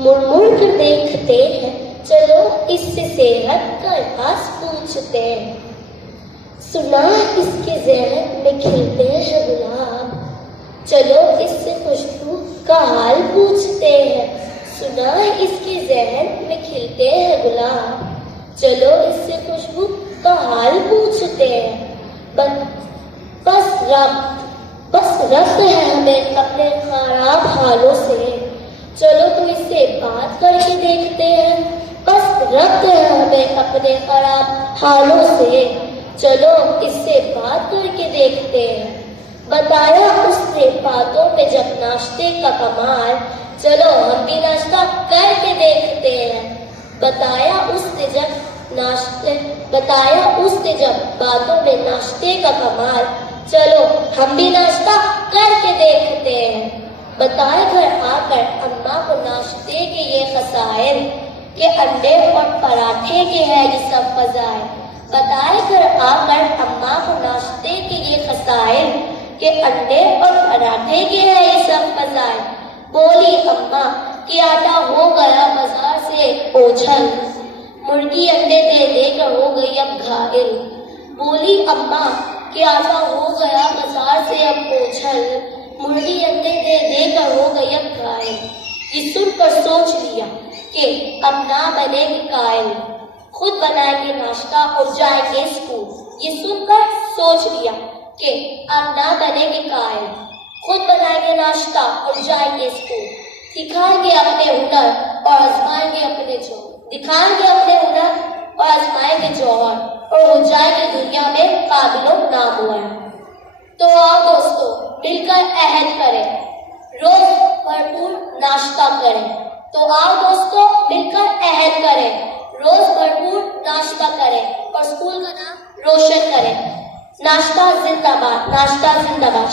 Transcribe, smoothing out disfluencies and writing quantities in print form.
मुड़ मुड़ कर देखते हैं, चलो इससे सेहत का राज पूछते हैं। सुना इसके ज़हन में खिलते हैं गुलाब, चलो इससे खुशबू का हाल पूछते हैं। सुना इसके ज़हन में खिलते हैं गुलाब, चलो इससे खुशबू का हाल पूछते हैं। बस रब्त है हमें अपने खराब हालों से, चलो तो इससे बात करके देखते हैं। बस रब्त है हमें अपने खराब हालों से, चलो इससे बात करके देखते हैं। बताया उसने बातों पे जब नाश्ते का कमाल, चलो हम भी नाश्ता करके देखते हैं। बताया उसने जब बातों में नाश्ते का कमाल, चलो हम भी नाश्ता करके देखते हैं। बताए घर आकर अम्मा को नाश्ते के ये खसाइल, कि अंडे और पराठे के है ये सब फजाइल। बताए घर आकर अम्मा को नाश्ते के ये खसाइल, कि अंडे और पराठे के है ये सब फजाइल। बोली अम्मा कि आटा हो गया बाजार से ओझल, मुर्गी अंडे दे देकर हो गई अब घायल। बोली अम्मा कि आटा हो गया बाजार से अब ओझल, मुर्गी अंडे दे देकर हो गई अब घायल। ये सुनकर सोच लिया कि अब ना बनेगी कायल, खुद बनाएंगे नाश्ता और जाएंगे स्कूल। ये सुनकर सोच लिया कि अब ना बनेगी कायल, खुद बनाएंगे नाश्ता और जाएंगे स्कूल। दिखाएंगे अपने हुनर और आजमाएंगे अपने जोहर, दिखाएंगे अपने हुनर और आजमाएंगे जौहर, और हो जाएंगे दुनिया में काबिलो नामवर। तो आओ दोस्तों मिलकर अहद करें, रोज भरपूर नाश्ता करें। तो आओ दोस्तों मिलकर अहद करें, रोज भरपूर नाश्ता करें और स्कूल का नाम रोशन करें। नाश्ता जिंदाबाद, नाश्ता जिंदाबाद।